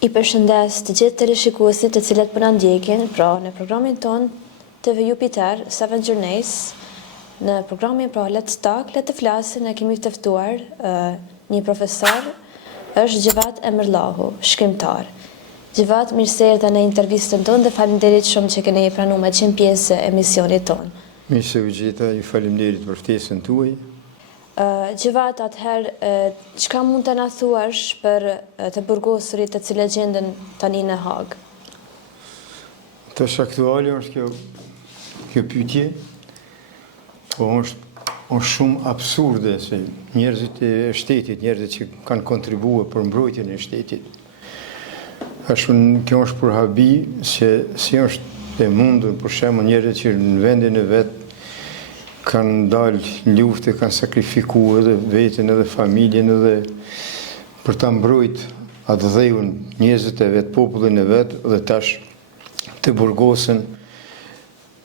I përshëndes të gjithë teleshikuesit të cilët po na ndjekin, pra në programin ton TV Jupiter 7 Journeys, në programin pra Let's Talk, le të flasim, ne kemi të ftuar një profesor, është Gjevat Emrllahu, shkrimtar. Gjevat, mirë se erdhe në intervistën tonë dhe faleminderit shumë që keni pranuar me qenë pjesë e emisionit tonë. Mirë se u gjeta, ju faleminderit për ftesën tuaj. Gjevat, atëherë, çka mund të na thuash për të burgosurit të cilët gjenden tani në Hag? Tash aktuale është kjo pyetje, po është shumë absurde se njerëzit e shtetit, njerëzit që kanë kontribuar për mbrojtjen e shtetit. Kjo është për habi se si është e mundur për shembull njerëzit që në vendin e vet kanë dalë lufte, kanë sakrifikuar edhe veten edhe familjen edhe për ta mbrojt atë dheun njerëzit e vet, popullin e vet, dhe tash të burgosen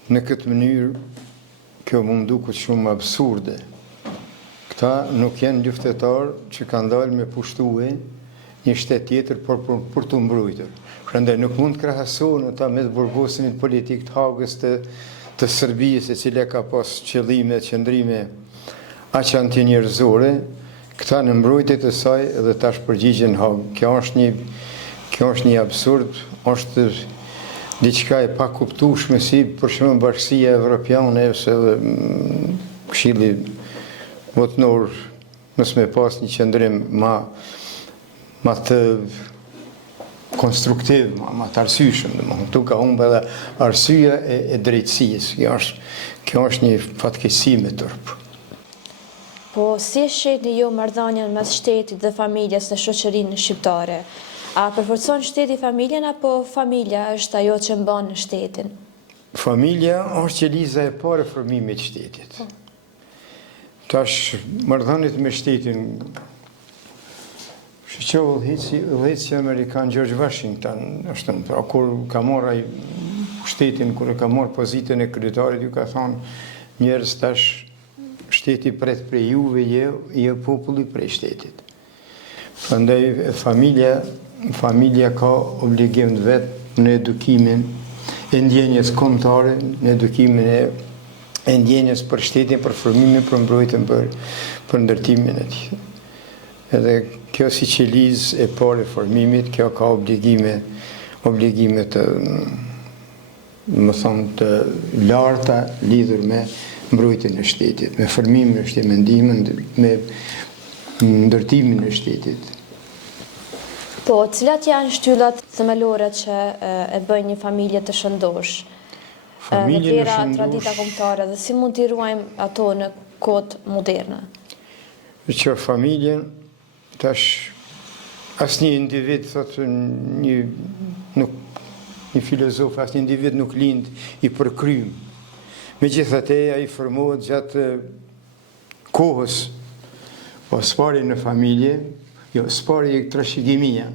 në këtë mënyrë. Kjo më duket shumë absurde. Këta nuk janë luftëtarë që kanë dalë me pushtue një shtet tjetër për të mbrojtur. Prandaj nuk mund të krahasohen ata me burgosimin politik të Hagës të Serbisë, e cila ka pas qëllime, qëndrime aq antinjerëzore, këta në mbrojtjet e saj edhe tash përgjigjen Hagë. Kjo është një absurd, është diçka e pakuptueshme, si për shembull Bashkia Evropiane ose edhe Këshilli Botëror mos me pas një qëndrim ma të konstruktiv, ma të arsyeshëm, tu ka humbur edhe arsyeja e drejtësisë. Kjo është një fatkeqësi me turp. Po si e shihni ju marrëdhënien mes shtetit dhe familjes në shoqërinë shqiptare? A përforcon shteti familjen apo familja është ajo që mban shtetin? Familja është qeliza e parë e formimit të shtetit. Tash marrëdhëniet me shtetin, udhëheqësi amerikan George Washington, pra kur ka marrë shtetin, kur e ka marrë pozitën e kryetarit, ju ka thonë njerëz tash shteti pret prej juve, jo populli prej shtetit. Prandaj familja ka obligim të vet në edukimin e ndjenjes kombëtare, në edukimin e ndjenjes për shtetin, për formimin, për mbrojtjen, për ndërtimin e tij. Edhe kjo si qelizë e parë e formimit, kjo ka obligime të, më thonë, të larta lidhur me mbrojtjen e shtetit, me formimin e shtetit, me ndihmën, me ndërtimin e shtetit. Po, cilat janë shtyllat themelore që e bëjnë një familje të shëndosh? Në tjera tradita kombëtare, dhe si mund t'i ruajmë ato në kohët moderne? Që familjen, tash asnjë individ, thotë një filozof, asnjë individ nuk lind i përkryer. Megjithatë ai formohet gjatë kohës, po sparje në familje, sparje trashëgimia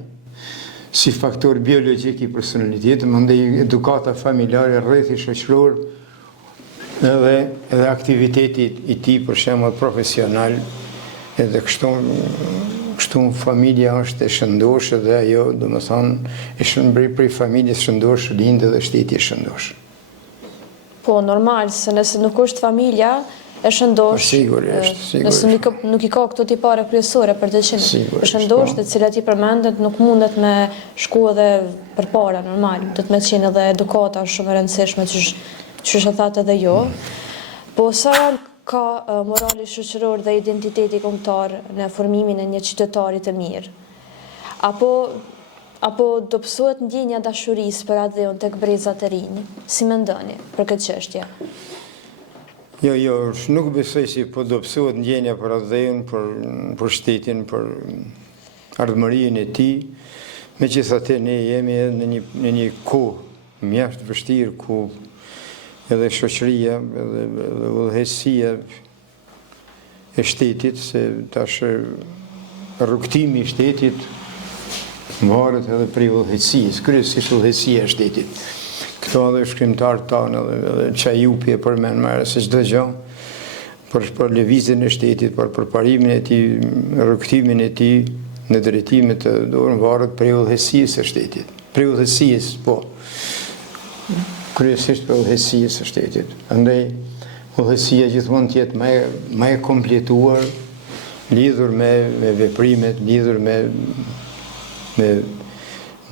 si faktor biologjik i personalitetit, mandej edukata familjare, rrethi shoqëror, edhe aktiviteti i tij, për shembull profesional, edhe kështu familja është e shëndosh dhe ajo, domethënë, e shënbrej prej familjes shëndosh, lindë dhe shteti i shëndosh. Po, normal, se nëse nuk është familja e shëndosh, nëse nuk i ka këto tipare kryesore për të qenë e shëndosh, të cilat i përmendet, nuk mundet me shku edhe përpara, normal, do të me qenë edhe edukata shumë e rëndësishme, që e thatë edhe jo. Po, sa ka morali shoqëror dhe identiteti kombëtar në formimin e një qytetari të mirë? Apo do pësohet ndjenja dashurisë për atë tek brezat e rinj? Si mendoni për këtë çështje? Jo, nuk besoj si po do pësohet ndjenja për atë për shtetin, për ardhmërinë e tij. Megjithatë ne jemi në një kohë mjaft vështirë ku edhe shoqëria, edhe udhëheqësia e shtetit, se tash rrugtimi i shtetit varet edhe prej udhëheqësisë, kryesisht udhëheqësia e shtetit. Këto edhe shkrimtarët tanë, edhe Çajupi e përmend më herë se çdo gjë për lëvizjen e shtetit, për përparimin e tij, rrugtimin e tij në drejtimet të dorën varet prej udhëheqësisë së shtetit. Prej udhëheqësisë, po. Kryesisht prej udhëheqësisë së shtetit. Andaj udhëheqësia gjithmonë të jetë më e kompletuar, lidhur me veprimet, lidhur me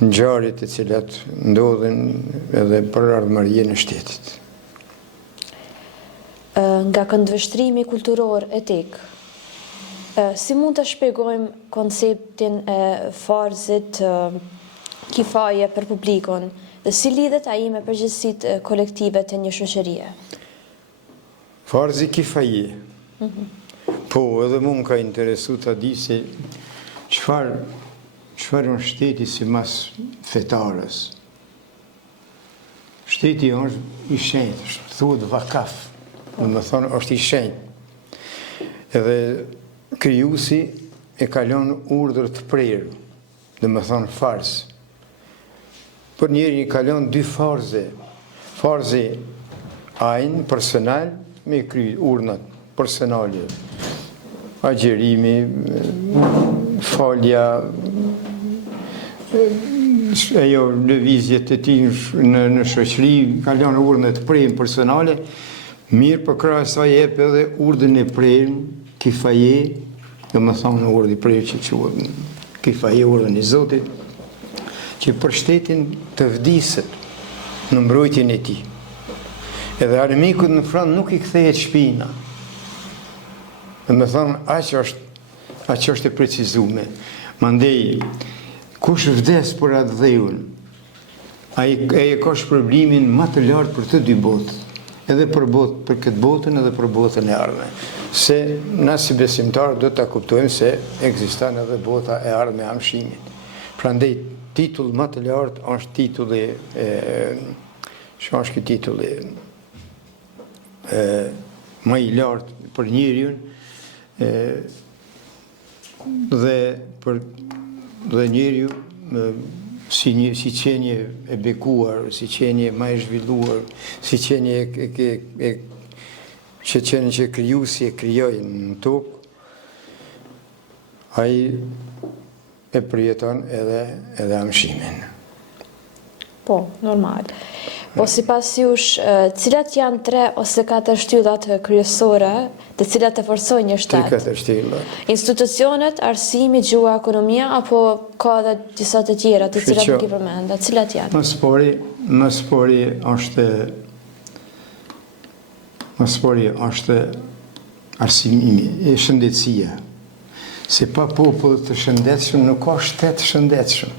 ngjarjet të cilat ndodhen edhe për ardhmërinë e shtetit. Nga këndvështrimi kulturor etik, si mund të shpjegojmë konceptin e farzit kifaje për publikun dhe si lidhet ai me përgjegjësitë kolektive të një shoqërie? Farzi kifaje. Po, edhe mu më ka interesu të di se qëfar në shteti si mas fetarës. Shteti është i shenjtë, thuhet vakaf, dhe më thonë është i shenjtë. Edhe krijuesi e kalon urdhër të prerë, dhe më thonë farz. Për njeri i kalon dy farze. Farzi ajnë, personal, me kry urnat personale. Agjerimi, falja, ajo lëvizjet e tij në shoqëri, kalon urdhën e prerë personale, mirë për krahas asaj jep edhe urdhën e prerë kifaje, domethënë urdhë i prerë që quhet kifaje, urdhën e Zotit, që për shtetin të vdiset në mbrojtjen e tij. Edhe armikut në front nuk i kthehet shpina. Domethënë aq është e precizuar. Mandej kush vdes për atë dheun, ai ka shpërblimin më të lartë për të dy botë, edhe për këtë botën edhe për botën e ardhme. Se na si besimtar do ta kuptojmë se ekziston edhe bota e ardhme e amshimit. Prandaj titull më të lartë është titulli është ky titulli më i lartë për njeriu dhe njeriu si qenje e bekuar, si qenje më e zhvilluar, si qenje që krijuesi e krijoi në tokë, ai e përjeton edhe amshimin. Po, normal. Po sipas jush, cilat janë 3 ose 4 shtyllat kryesore, të cilat e forcojnë një shtet? 3-4 shtyllat. Institucionet, arsimi, gjuha, ekonomia, apo ka edhe disa të tjera, të cilat nuk i përmenda? Cilat janë? Më spori është arsimi, shëndetësia. Se pa popull të shëndetshëm nuk ka shtet shëndetshëm.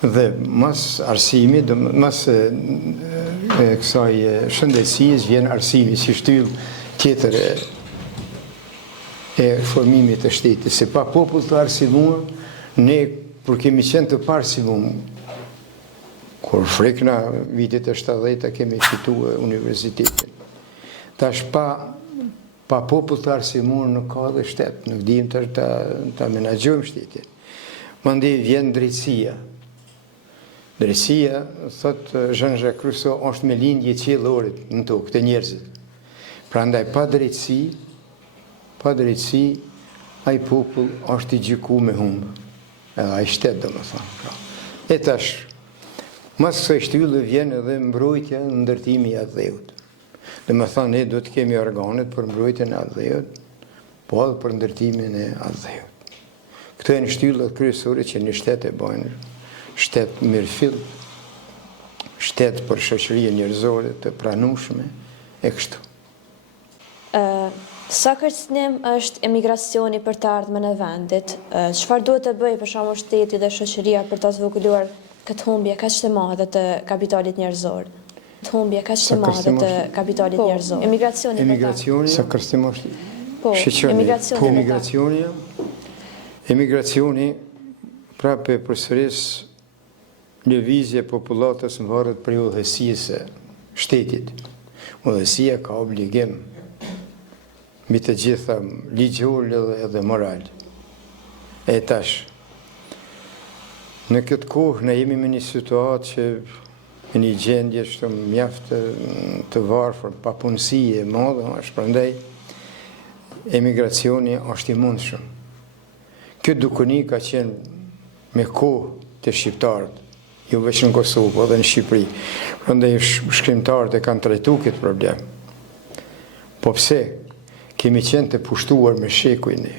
Dhe mas arsimi, mas kësaj shëndetësisë vjen arsimi si shtyllë tjetër e formimit të shtetit. Se pa popull të arsimuar, ne kur kemi qenë të parsimuar, kur frikna vitet e 70 kemi fituar universitetin. Tash pa popull të arsimuar nuk ka dhe shtet, nuk dim të menaxhojmë shtetin. Mandej vjen drejtësia. Drejtësia, thot Jean-Jacques Rousseau, është me lindje qiellorit në tokë të njerëzit. Prandaj pa drejtësi, ai popull është i gjykuar me humb. Edhe ai shtet domethënë. E tash, mas kësaj shtylle vjen edhe mbrojtja, ndërtimi i atë dheut. Domethënë ne do të kemi organet për mbrojtjen e atë dheut, po edhe për ndërtimin e atë dheut. Këto janë shtyllat kryesore që një shtet e bojnë shtet mirëfill, shtet për shoqërinë njerëzore të pranueshme e kështu. Sa kërcënim është emigracioni për të ardhmen e vendit? Çfarë duhet të bëjë për shembull shteti dhe shoqëria për ta zvogëluar këtë humbje kaq të madhe të kapitalit njerëzor? Emigracioni, sa kërcënim është? Po, emigracioni prapë përsëris lëvizje popullatës në varet prej udhëheqësisë shtetit. Udhëheqësia ka obligim mbi të gjitha ligjor edhe moral. E tash, në këtë kohë ne jemi në një situatë që në një gjendje që mjaft të varfër, pa punësi e madhe, prandaj emigracioni është i mundshëm. Kjo dukuni ka qenë me kohë të shqiptarët, jo veç në Kosovë, po edhe në Shqipëri. Prandaj shkrimtarët e kanë trajtu këtë problem. Po pse? Kemi qenë të pushtuar me shekuj ne.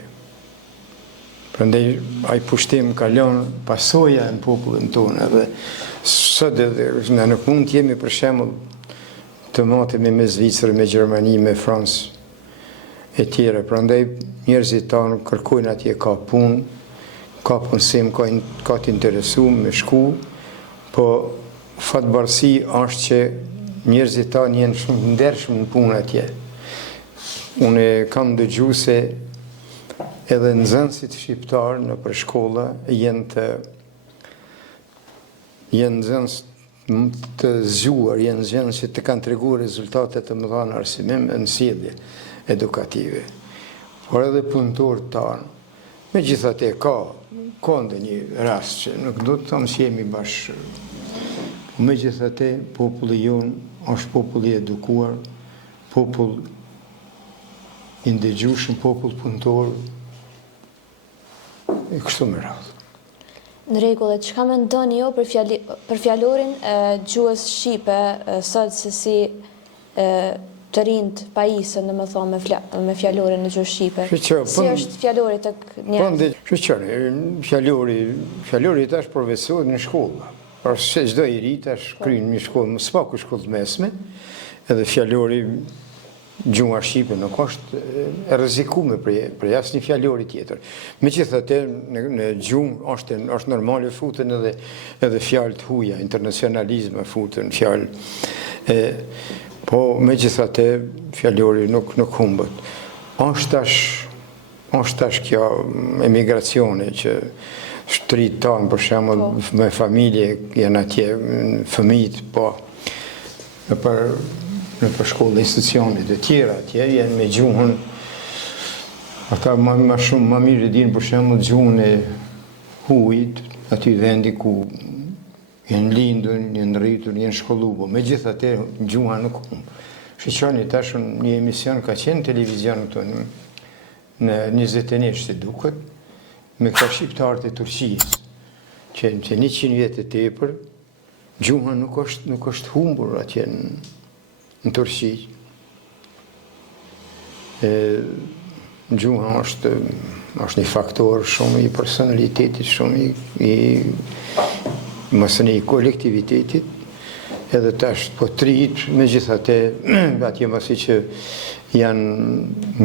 Prandaj ai pushtim ka lënë pasoja në popullin tonë, edhe sot ne nuk mund të jemi për shembull të matemi me Zvicrë, me Gjermani, me Francë e tjera. Prandaj njerëzit tanë kërkojnë atje ka punë, ka punësim, ka të interesuar me shku, po fatbarësi është që njerëzit tanë jenë shumë ndershëm në punë atje. Unë kam dëgju se edhe nxënësit shqiptarë në për shkolla jenë nxënës të zgjuar, jenë nxënës që të kanë treguar rezultate të mëdha në arsimim e në sjellje edukative. Por edhe punëtorët tanë, megjithatë ka ndonjë rast që nuk do të thonë se jemi bashkë. Megjithatë populli jonë është popull i edukuar, popull i ndëgjueshëm, popull punëtor, e kështu me radhë. Në rregull, çka mendoni ju për fjalorin e gjuhës shqipe sot se si të rinjt pajisën, domethënë me fjalorin e gjuhës shqipe? Si është fjalori tek njerëzit? Fjalori tash përveçohet në shkolla. Por se çdo i ri tash kryen një shkollë, s'paku shkollë mesme, edhe fjalori gjuha shqipe nuk është e rrezikuar për asnjë fjalori tjetër. Megjithatë në gjuhë është normale futen edhe fjalë të huaja, internacionalizëm futen fjalë. Po megjithatë fjalori nuk humbet. Është tash kjo emigracione që shtrit tanë, për shembull, me familje janë atje, fëmijët, po në për shkollë institucionit e tjera, atje janë me gjuhën, ata ma mirë dinë, për shembull, gjuhën e huajit, aty vendi ku janë lindur, janë rritur, janë shkolluar, megjithatë gjuha nuk humb. Shiqoni tash një emision ka qenë televizion këtu në 21 si duket, me këta shqiptarët e Turqisë, që 100 vjetë e tepër, gjuha nuk është humbur atje në Turqi. Gjuha është një faktor shumë i personalitetit, shumë i mësën i kolektivitetit, edhe tash po trit, megjithatë atje masi që janë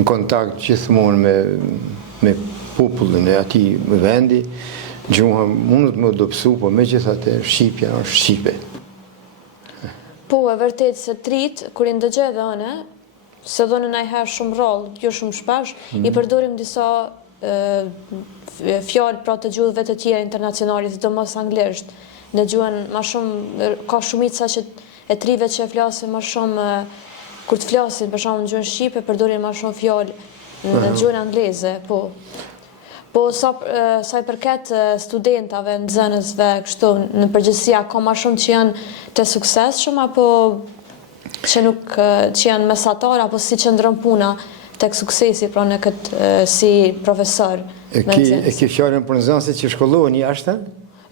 në kontakt gjithmonë me popullin e atij vendi, gjuha mund të më dobësu, po megjithatë shqipja është shqipe. Po, e vërtet se trit, kur i ndëgjoj edhe unë, se dhënë ndonjëherë shumë rrollë, jo shumë shpesh, i përdorim disa fjalë pra të gjuhëve të tjera internacionale, sidomos anglisht. Në gjuhën më shumë ka shumica që e trive që flasin më shumë kur të flasin për shembull në gjuhën shqipe, përdorin më shumë fjalë në gjuhën angleze, po. Po sa i përket studentave, nxënësve, kështu në përgjithësi, ka më shumë që janë të suksesshëm apo që janë mesatar, apo si qëndron puna tek suksesi pra në këtë si profesor? E ki fjalën për nxënësit që shkollohen jashtë?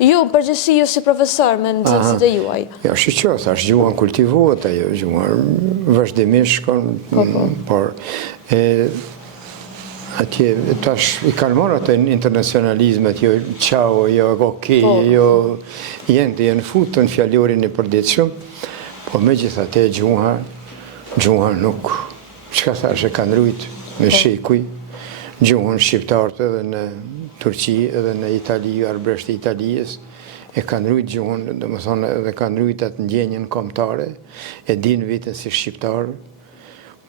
Jo, përgjithësi ju si profesor me nxënësit e juaj. Ja, shiqo, thash gjuha kultivohet ajo, gjuha vazhdimisht, por atje tash i kanë marrë atë internacionalizmet, jo ciao, jo okej, jo janë futur në fjalorin e përditshëm, po megjithatë gjuha nuk, çka thash, e kanë rujt me shekuj, gjuhën shqiptarët edhe në Turqi, edhe në Itali, arbresht e Italijës, e kanë rujt gjuhën, domethënë edhe kanë rujt atë ndjenjen kombëtare, e dinë vetën si shqiptar,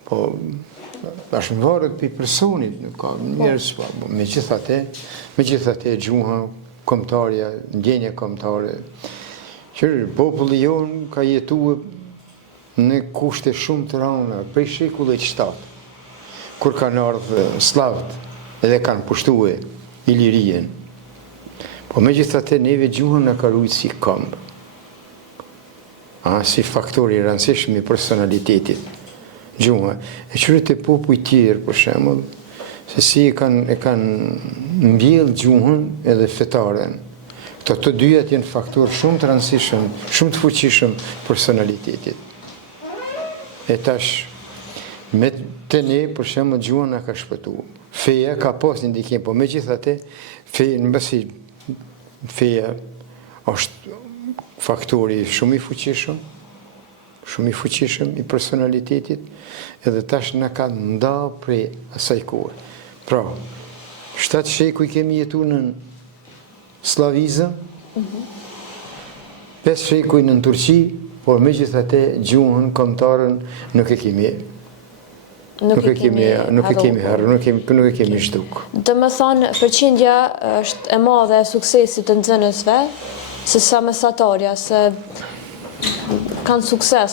po tash më varet për personit, nuk ka njerëz, megjithatë gjuha kombëtarja, ndjenja kombëtare, që populli jon ka jetuar në kushte shumë të rënda prej shekullit 7, kur kanë ardhur slavët edhe kanë pushtuar Ilirien. Po megjithatë neve gjuhën na ka rujt si këmbë, si faktor i rëndësishëm i personalitetit. Gjuha, e qërët e popuj tjerë, për shembull, se si e kanë mbjell gjuhën edhe fetaren. Të dyja janë faktor shumë të rëndësishëm, shumë të fuqishëm personalitetit. E tash, me të ne, për shembull, gjuha na ka shpëtuar. Feja ka pas një ndikim, po megjithatë, feja është faktori shumë i fuqishëm i personalitetit, edhe tash na ka nda prej asaj kohe. Pra, 7 shekuj kemi jetuar në slavizëm, 5 shekuj në Turqi, por megjithatë gjuhën kombëtaren nuk e kemi harruar, nuk e kemi zhduk. Domethënë, përqindja është e madhe e suksesit të nxënësve, se sa mesatarja, se kanë sukses,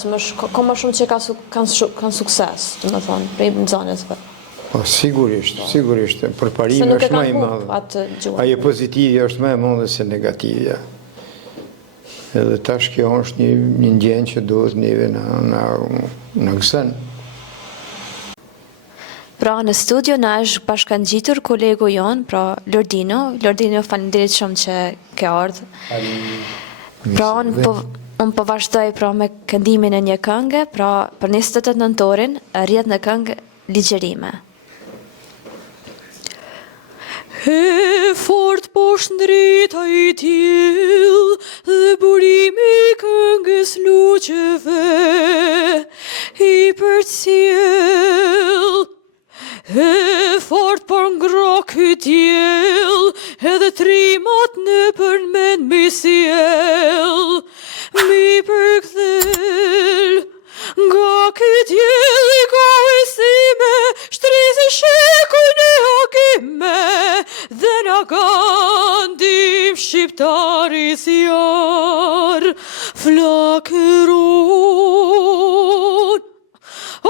ka më shumë që kanë sukses, domethënë, prej nxënësve. Sigurisht, përparimi është më i madh. Ajo pozitive është më e madhe se negativja. Edhe tash kjo është një ndjenjë që duhet neve na gëzon. Pra në studio na është bashkangjitur kolegu jon, pra Lordino. Lordino, faleminderit shumë që ke ardhur. Pra unë po vazhdoj pra me këndimin e një këngë, pra për 28 nëntorin rrjedh në këngë Ligjerime. E fort po shndrita i tjil dhe burimi këngës luqeve i përcjell. E fort por ngrok i tjil edhe trimat në përmen mi sjell. Mi përkthel nga këtë jell i kohësime, shtrizi shekuj në hakime, dhe na gandim shqiptari zjar flakëron. O,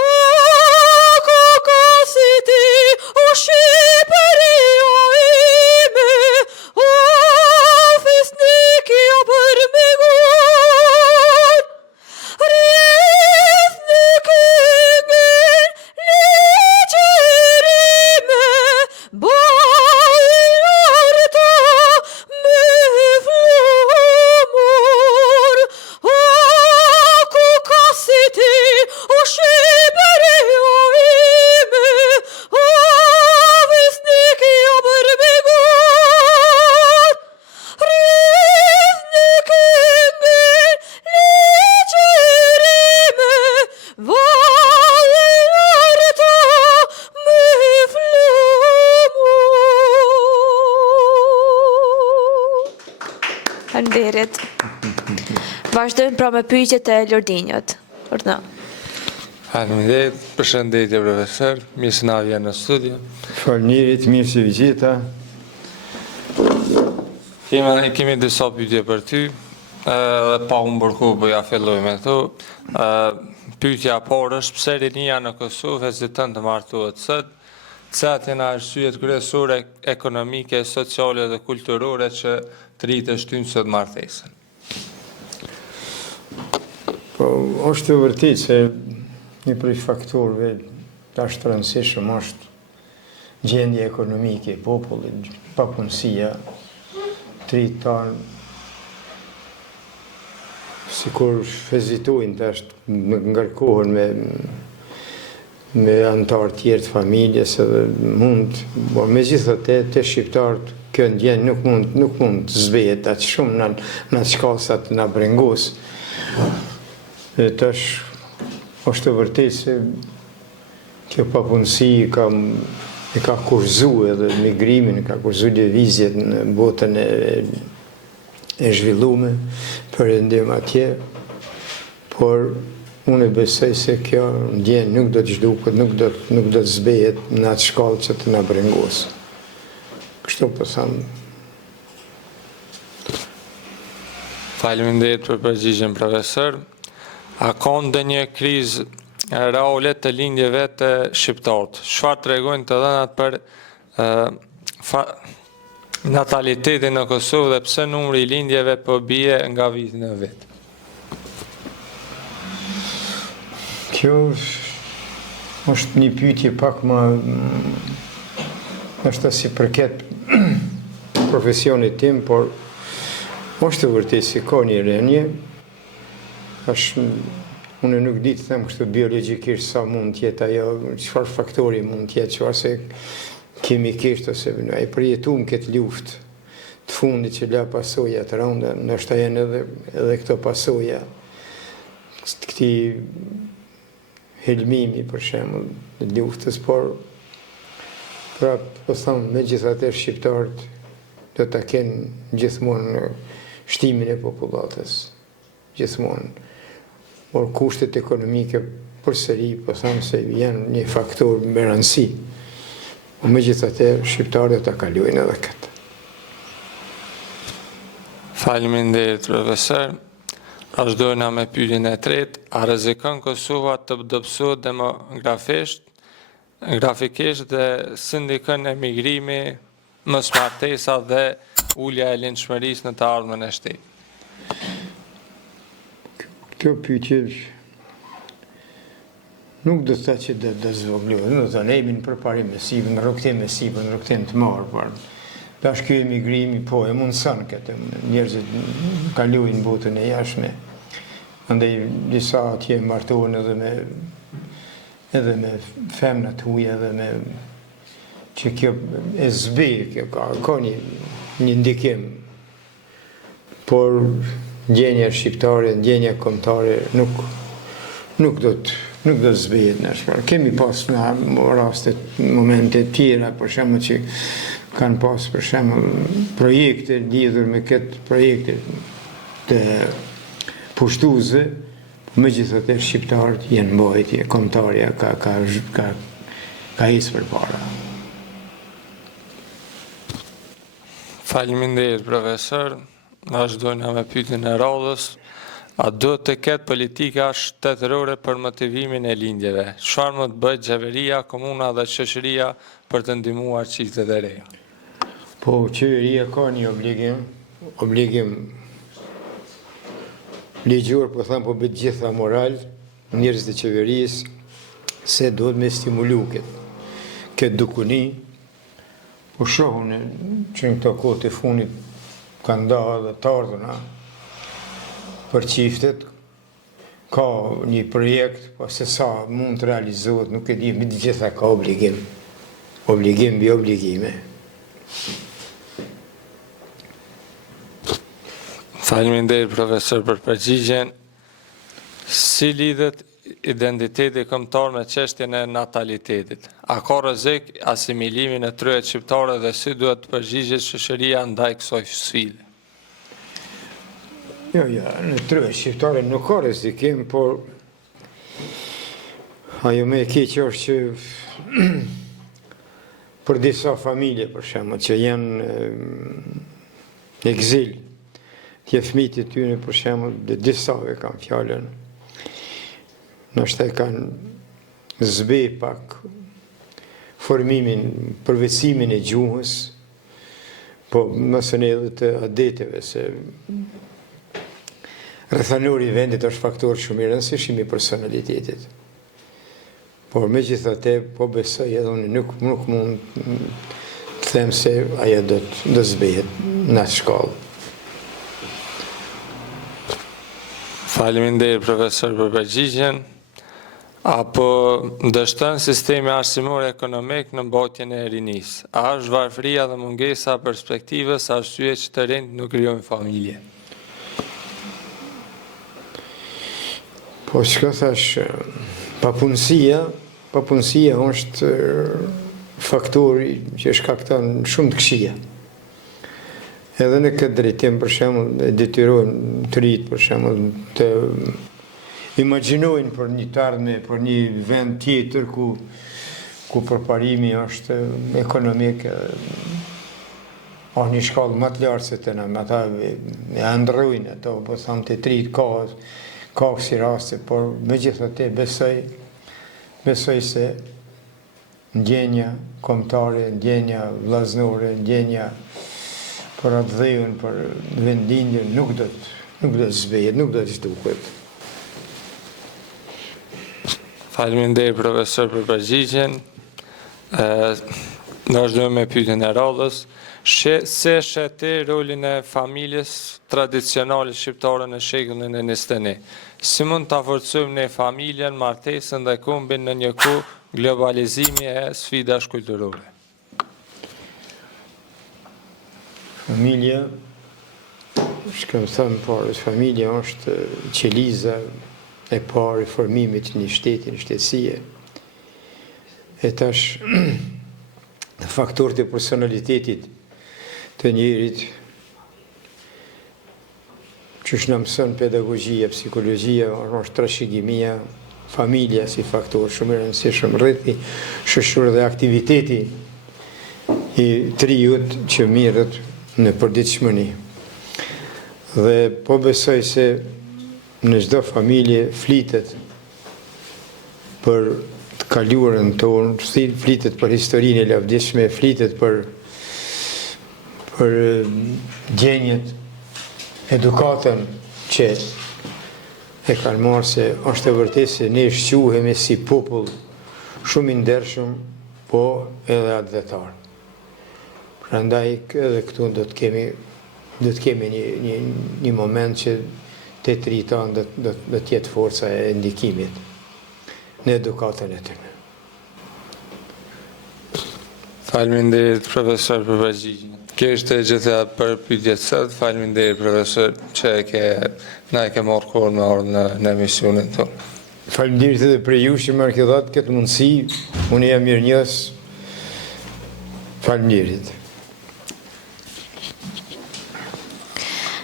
kokositi, o Shqipëria ime, o, fisnikja për me gon, rreth në këngën Ligjerime, bajnë ta me flamur. O, kokositi, o Shqipëria ime, o, fisnikja për me gon, rreth në këngën Ligjerime, vajnë ta me flamur. Faleminderit. Vazhdojmë pra me pyetjet e Lordinjot. Faleminderit, përshëndetje profesor, mirë se na vjen në studio. Faleminderit, mirë se vizita. Kemi disa pyetje për ty, dhe pa humbur kohë po ja filloj me to. Pyetja e parë është pse rinia në Kosovë heziton të martohet sot? Cilat janë arsyet kryesore ekonomike, sociale dhe kulturore që të rinjtë shtyjnë sot martesën? Po, është e vërtetë se një prej faktorëve të rëndësishëm është gjendja ekonomike e popullit, papunësia, të rinjtë tanë, sikur hezitojnë tash me ngarkohen me antarë tjerë të familjes edhe mund, por megjithatë te shqiptarët kjo ndjenjë nuk mund të zbehet aq shumë në shkallësat na brengos. Dhe tash është e vërtetë se kjo papunësi e ka kurzuar edhe migrimin, e ka kurzuar lëvizjet në botën e zhvilluar për ndim atje, por unë e besoj se kjo ndjenjë nuk do të zhduket, nuk do të zbehet në atë shkallë që të na brengos. Kështu po them. Faleminderit për përgjigjen profesor. A ka ndonjë krizë reale të lindjeve të shqiptarët? Çfarë tregojnë të dhënat për natalitetin në Kosovë dhe pse numri i lindjeve po bie nga viti në vit? Kjo është një pyetje pak më është si përket profesionit tim, por është vërtet si ka një rënje, unë nuk di të them kështu biologjikisht sa mund tjetë ajo, çfarë faktori mund tjetë, çfarë se kimikisht ose e përjetuam këtë luftë të fundit që la pasoja të rënda, ndoshta janë edhe këto pasoja të këtij helmimi për shembull të luftës, por pra po them megjithatë shqiptarët do ta kenë gjithmonë shtimin e popullatës, gjithmonë. Por kushtet ekonomike përsëri po them se janë një faktor me rëndësi. Megjithatë shqiptarët do ta kalojnë edhe këtë. Faleminderit, profesor. Vazhdojna me pyetjen e tretë. A rrezikon Kosova të dobësohet grafikisht dhe si ndikon emigrimi, mosmartesa dhe ulja e lindshmërisë në të ardhmen e shtetit? Kjo pyetje nuk do të thotë që do zvoglohet, do të thonë jemi në përparim me sipër, në rrugtim të marrë, por tash ky emigrimi po e mundson këtë, njerëzit kalojnë në botën e jashtme. Andaj disa atje martohen edhe me femna të huaja, edhe me që kjo e zbe, kjo ka një ndikim. Por ndjenja shqiptare, ndjenja kombëtare nuk do të zbehet në shkar. Kemi pas në raste, momente tjera, për shembull që kanë pas për shembull projekte lidhur me këtë projekte të pushtuese, megjithatë shqiptarët janë mbajtje, kombëtarja ka isë përpara. Faleminderit, profesor. Vazhdojna me pyetjen e radhës. A do të ketë politika shtetërore për motivimin e lindjeve? Çfarë më të bëjë qeveria, komuna dhe shoqëria për të ndihmuar çiftet e reja? Po, qeveria ka një obligim ligjor, po them, po bëj gjitha moral, njerëzit e qeverisë, se duhet me stimulu këtë dukuni. Po shohun që në këto kohë të fundit kanë ndarë dhe të ardhuna për çiftet, ka një projekt, po se sa mund të realizohet, nuk e di, me të gjitha ka obligim mbi obligime. Faleminderit, profesor, për përgjigjen. Si lidhet identiteti kombëtar me çështjen e natalitetit? A ka rrezik asimilimi në trojët shqiptare dhe si duhet të përgjigjet shoqëria ndaj kësaj sfide? Jo, në trojët shqiptare nuk ka rrezikim, por ajo më e keqe është që për disa familje, për shembull, që janë ekzil, tje fëmijët e tyre, për shembull, dhe disave kanë fjalën, nështë e kanë zbe pak formimin, përvecimin e gjuhës, po mësën edhe të adeteve, se rrethanori i vendit është faktor shumë i rëndësishëm i personalitetit. Por megjithatë, po besoj edhe unë nuk mund të them se ajo do zbehet në atë shkallë. Faleminderit, profesor, për përgjigjen. Apo dështon sistemi arsimor ekonomik në mbrojtjen e rinisë? A është varfëria dhe mungesa perspektivës arsye që të rinjt nuk krijojnë familje? Po çka thash, papunësia është faktori që shkakton shumë të këqija. Edhe në këtë drejtim, për shembull, detyrojnë të rinjt, për shembull, të imagjinojnë për një të ardhme, për një vend tjetër ku përparimi është ekonomik, një shkallë më të lartë se të në, ata e ndrojnë ato, po thamë të trit, ka kësi raste, por megjithatë besoj se ndjenja kombëtare, ndjenja vllaznore, ndjenja për atë dhejën, për vendindjen, nuk do të zbehet, nuk do të zhduket. Faleminderit, profesor, për përgjigjen. Vazhdojmë me pyetjen e radhës. Se sheti rolin e familjes tradicionale shqiptare në shekullin e 21. Si mund të forcojmë ne familjen, martesën dhe kombin në një kohë globalizimi e sfidash kulturore? Familja, shkëm thëmë parë, familja është qeliza e parë e formimit një shteti, një shtetësie. E tash faktorët e personalitetit të njerit, që është në mësën pedagogjia, psikologjia, është trashëgimia, familja si faktor shumë e rëndësishëm, rrethti shoqëror dhe aktiviteti i trijut që mirët në përditshmëri. Dhe po besoj se në çdo familje flitet për të kaluarën tonë, flitet për historinë e lavdishme, flitet për gjenjet, edukatën që e kanë marrë, se është e vërtetë se ne shquhemi si popull shumë i ndershëm, po edhe atletar. Prandaj edhe këtu do të kemi një moment që të triton do të jetë forca e ndikimit në edukatën e tyre. Faleminderit profesor për përgjigjen. Kjo ishte gjitha për pyetjet sot. Faleminderit profesor që na e ke marrë kohën me ardhur në emisionin tonë. Faleminderit edhe për ju që më keni dhënë këtë mundësi. Unë jam mirënjohës. Faleminderit.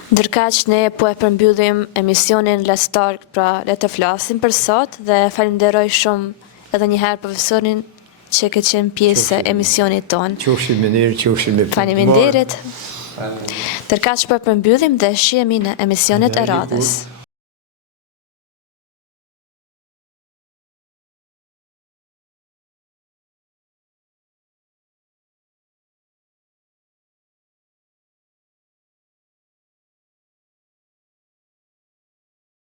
Ndërkaq ne po e përmbyllim emisionin lestar, pra le të flasim për sot, dhe falenderoj shumë edhe një herë profesorin që ke qenë pjesë e emisionit tonë. Qofshin me mirë, qofshin me punë. Faleminderit. Ndërkaq po e përmbyllim dhe shihemi në emisionet e radhës.